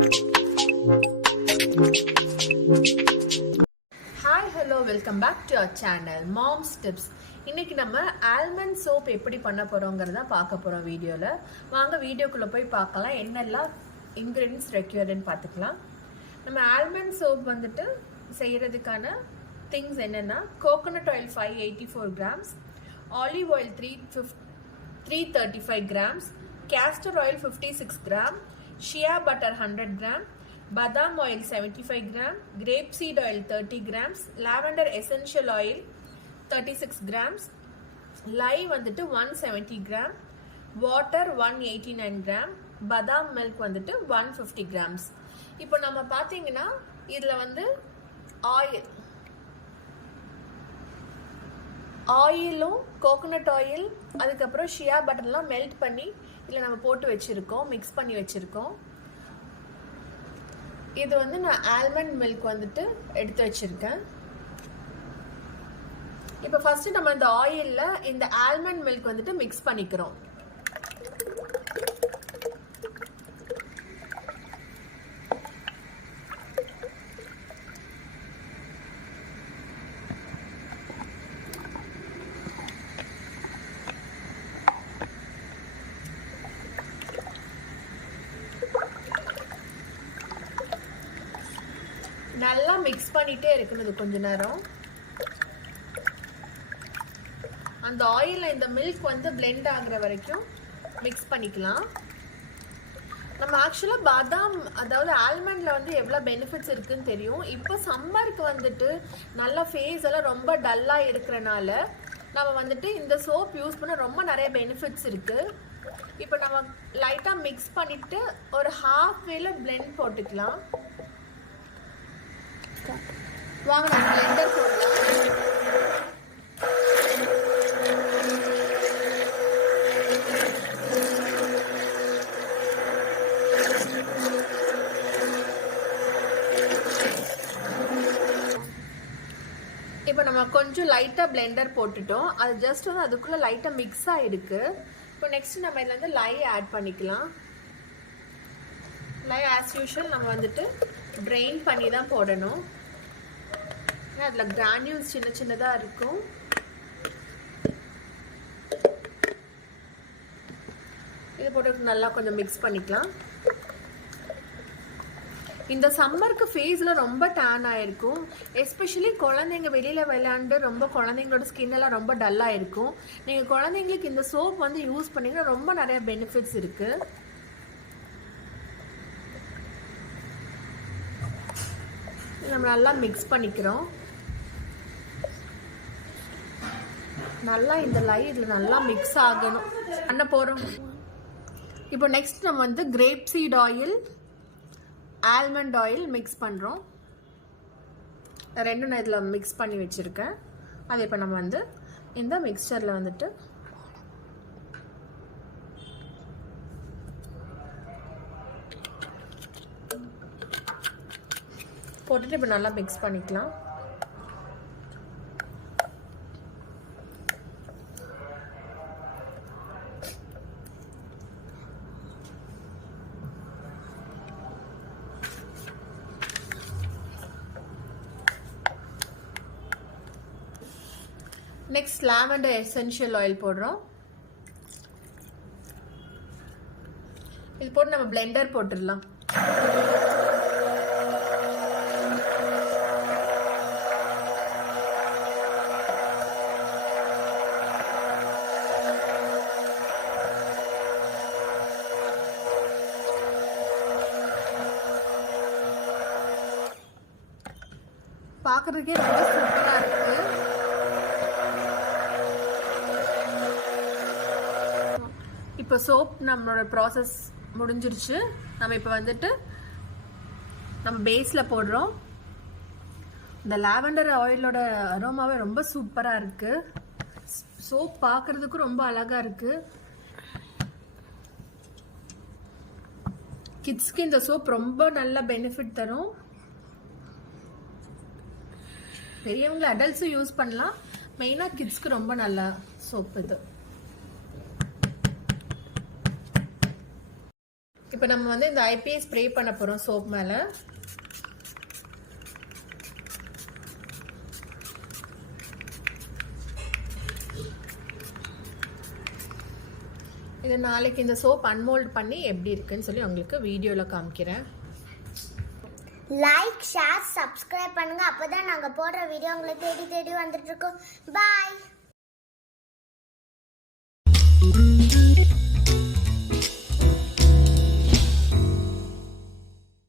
Hi, hello, welcome back to our channel Mom's Tips. இன்னைக்கு நம்ம almond soap எப்படி பண்ண போறோம்ங்கறத பார்க்க போறோம் வீடியோல. வாங்க வீடியோக்குள்ள போய் பார்க்கலாம் என்னெல்லாம் இன்கிரிடியன்ட்ஸ் ரெக்வயர்ட்னு பார்த்துக்கலாம். நம்ம ஆல்மண்ட் சோப் வந்துட்டு செய்யறதுக்கான திங்ஸ் என்னன்னா coconut oil 584 grams, olive oil 335 grams, castor oil 56 gram, shea butter 100 gram, badam oil 75 gram, grapeseed oil 30 grams, lavender essential oil 36 grams, lye வந்துட்டு 170 gram, water 189 gram, badam milk வந்துட்டு 150 grams. இப்போ நம்ம பாத்தீங்கன்னா இதுல வந்து ஆயிலும் கோகனட் ஆயில் அதுக்கப்புறம் ஷியா பட்டர்லாம் melt பண்ணி இதில் நம்ம போட்டு வச்சுருக்கோம், மிக்ஸ் பண்ணி வச்சுருக்கோம். இது வந்து நான் ஆல்மண்ட் மில்க் வந்துட்டு எடுத்து வச்சுருக்கேன். இப்போ ஃபஸ்ட்டு நம்ம இந்த ஆயிலில் இந்த ஆல்மண்ட் மில்க் வந்துட்டு மிக்ஸ் பண்ணிக்கிறோம். நல்லா மிக்ஸ் பண்ணிட்டே இருக்கணும் கொஞ்ச நேரம். அந்த ஆயிலில் இந்த மில்க் வந்து பிளெண்ட் ஆகுற வரைக்கும் மிக்ஸ் பண்ணிக்கலாம். நம்ம ஆக்சுவலாக பாதாம் அதாவது ஆல்மண்டில் வந்து எவ்வளோ பெனிஃபிட்ஸ் இருக்குன்னு தெரியும். இப்போ சம்மருக்கு வந்துட்டு நல்லா ஃபேஸ் எல்லாம் ரொம்ப டல்லாக இருக்கிறனால நம்ம வந்துட்டு இந்த சோப் யூஸ் பண்ண ரொம்ப நிறைய பெனிஃபிட்ஸ் இருக்குது. இப்போ நம்ம லைட்டாக மிக்ஸ் பண்ணிவிட்டு ஒரு ஹாஃப் வேல பிளெண்ட் போட்டுக்கலாம். வாங்க நம்ம பிளெண்டர் போடலாம். இப்போ நம்ம கொஞ்சம் லைட்டாக பிளெண்டர் போட்டுட்டோம். அது ஜஸ்ட் வந்து அதுக்குள்ளே லைட்டாக மிக்ஸ் ஆகிருக்கு. இப்போ நெக்ஸ்ட் நம்ம இதில் வந்து லை ஆட் பண்ணிக்கலாம். லை ஆஸ் யூஷுவல் நம்ம வந்துட்டு ட்ரெயின் பண்ணி தான் போடணும். அதில் கிரானியூல்ஸ் சின்ன சின்னதாக இருக்கும். இது போட்டு நல்லா கொஞ்சம் மிக்ஸ் பண்ணிக்கலாம். இந்த சம்மருக்கு ஃபேஸில் ரொம்ப டேன் ஆகிருக்கும். எஸ்பெஷலி குழந்தைங்க வெளியில் விளையாண்டு ரொம்ப குழந்தைங்களோட ஸ்கின் எல்லாம் ரொம்ப டல்லாக இருக்கும். நீங்கள் குழந்தைங்களுக்கு இந்த சோப் வந்து யூஸ் பண்ணிங்கன்னா ரொம்ப நிறைய பெனிஃபிட்ஸ் இருக்குது. நம்ம நல்லா மிக்ஸ் பண்ணிக்கிறோம். நல்லா இந்த லை இதில் நல்லா மிக்ஸ் ஆகணும் பண்ண போகிறோம். இப்போ நெக்ஸ்ட் நம்ம வந்து grape seed oil almond oil mix பண்ணுறோம். ரெண்டும் நான் இதில் மிக்ஸ் பண்ணி வச்சுருக்கேன். அது இப்போ நம்ம வந்து இந்த மிக்சரில் வந்துட்டு போட்டுட்டு இப்போ நல்லா மிக்ஸ் பண்ணிக்கலாம். நெக்ஸ்ட் லாவெண்டர் எசென்ஷியல் ஆயில் போடுறோம். இது போட்டு நம்ம பிளெண்டர் போட்டுடலாம். பார்க்கறதுக்கே ரொம்ப சூப்பரா இருக்கு. இப்போ சோப் நம்மளோட ப்ராசஸ் முடிஞ்சிருச்சு. நம்ம இப்போ வந்துட்டு நம்ம பேஸில் போடுறோம். இந்த லாவெண்டர் ஆயிலோட அரோமாவே ரொம்ப சூப்பராக இருக்கு. சோப் பார்க்கறதுக்கும் ரொம்ப அழகாக இருக்கு. கிட்ஸ்க்கு இந்த சோப் ரொம்ப நல்ல பெனிஃபிட் தரும். பெரியவங்க அடல்ட்ஸும் யூஸ் பண்ணலாம். மெயினாக கிட்ஸ்க்கு ரொம்ப நல்ல சோப் இது. இப்போ நம்ம வந்து இந்த ஐபிஏ ஸ்ப்ரே பண்ண போகிறோம் சோப் மேலே. இது நாளைக்கு இந்த சோப் அன்மோல்ட் பண்ணி எப்படி இருக்குன்னு சொல்லி உங்களுக்கு வீடியோவில் காமிக்கிறேன். லைக், ஷேர், சப்ஸ்கிரைப் பண்ணுங்க. அப்பதான் நாங்க போடுற வீடியோ உங்களுக்கு தேடி தேடி வந்துட்டு இருக்கோம். பாய்.